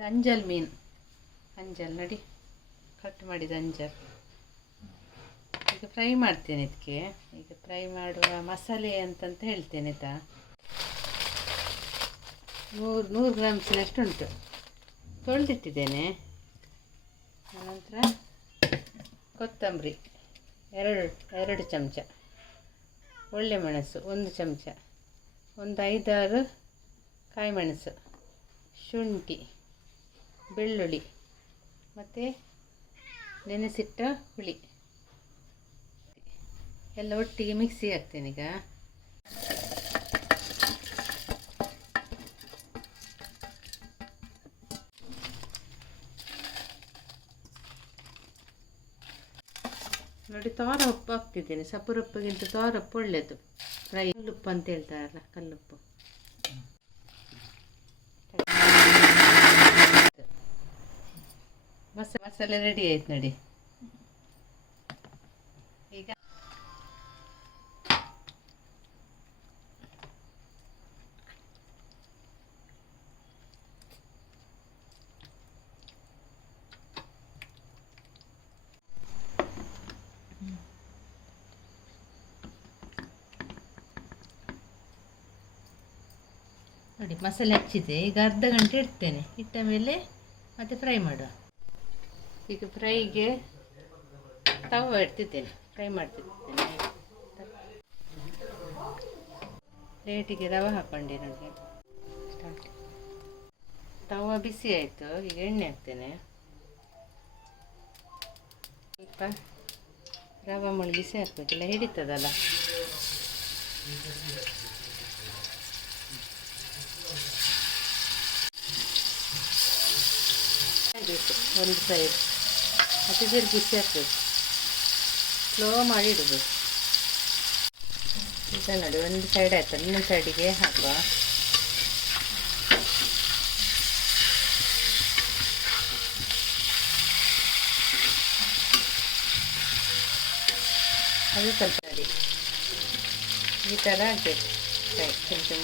ಇದು ಅಂಜಲ್ ಮೀನು. ಅಂಜಲ್ ನೋಡಿ, ಕಟ್ ಮಾಡಿದ ಅಂಜಲ್. ಈಗ ಫ್ರೈ ಮಾಡ್ತೇನೆ. ಇದಕ್ಕೆ ಈಗ ಫ್ರೈ ಮಾಡುವ ಮಸಾಲೆ ಅಂತಂತ ಹೇಳ್ತೇನೆ ಆಯಿತಾ. 100 ಗ್ರಾಮ್ಸಿನಷ್ಟು ಉಂಟು. ತೊಳೆದಿಟ್ಟಿದ್ದೇನೆ. ಆನಂತರ ಕೊತ್ತಂಬರಿ 2 ಚಮಚ, ಒಳ್ಳೆ ಮೆಣಸು 1 ಚಮಚ, ಒಂದು 5-6 ಕಾಯಿ ಮೆಣಸು, ಶುಂಠಿ, ಬೆಳ್ಳುಳ್ಳಿ ಮತ್ತು ನೆನೆಸಿಟ್ಟ ಹುಳಿ ಎಲ್ಲ ಒಟ್ಟಿಗೆ ಮಿಕ್ಸಿ ಹಾಕ್ತೇನೆ. ಈಗ ನೋಡಿ, ತೋರ ಉಪ್ಪು ಹಾಕ್ತಿದ್ದೇನೆ. ಸಪುರಪ್ಪಿಗಿಂತ ತೋರ ಉಪ್ಪು ಒಳ್ಳೆಯದು. ಫ್ರೈ ಕಲ್ಲುಪ್ಪು ಅಂತ ಹೇಳ್ತಾರಲ್ಲ, ಕಲ್ಲುಪ್ಪು. ಮಸಾಲೆ ರೆಡಿ ಆಯ್ತು ನೋಡಿ. ಈಗ ನೋಡಿ, ಮಸಾಲೆ ಹಚ್ಚಿದೆ. ಈಗ ಅರ್ಧ ಗಂಟೆ ಇಡ್ತೇನೆ. ಇಟ್ಟ ಮೇಲೆ ಮತ್ತೆ ಫ್ರೈ ಮಾಡುವ. ಈಗ ಫ್ರೈಗೆ ತವ ಇಡ್ತಿದ್ದೇನೆ, ಫ್ರೈ ಮಾಡ್ತಿದ್ದೇನೆ. ಪ್ಲೇಟಿಗೆ ರವೆ ಹಾಕ್ಕೊಂಡೆ ನೋಡಿ. ಸ್ಟಾರ್ಟ್. ತವ ಬಿಸಿ ಆಯಿತು. ಈಗ ಎಣ್ಣೆ ಹಾಕ್ತೇನೆ. ಸ್ವಲ್ಪ ರವೆ ಮುಳುಗಿಸಿ ಹಾಕಬೇಕಿಲ್ಲ, ಹಿಡಿತದಲ್ಲ. ಒಂದು ಸೈಡ್ ಮತ್ತು ತಿರುಗಿಸಿ ಹಾಕಬೇಕು. ಸ್ಲೋ ಮಾಡಿ ಇಡಬೇಕು. ಈಗ ನೋಡಿ, ಒಂದು ಸೈಡ್ ಆಯ್ತಲ್ಲ, ಇನ್ನೊಂದು ಸೈಡಿಗೆ ಹಾಕುವ. ಅದು ಸ್ವಲ್ಪ ನೋಡಿ ಈ ಥರ ಆಗಬೇಕು. ಫ್ರೈ ಕೆಂಪು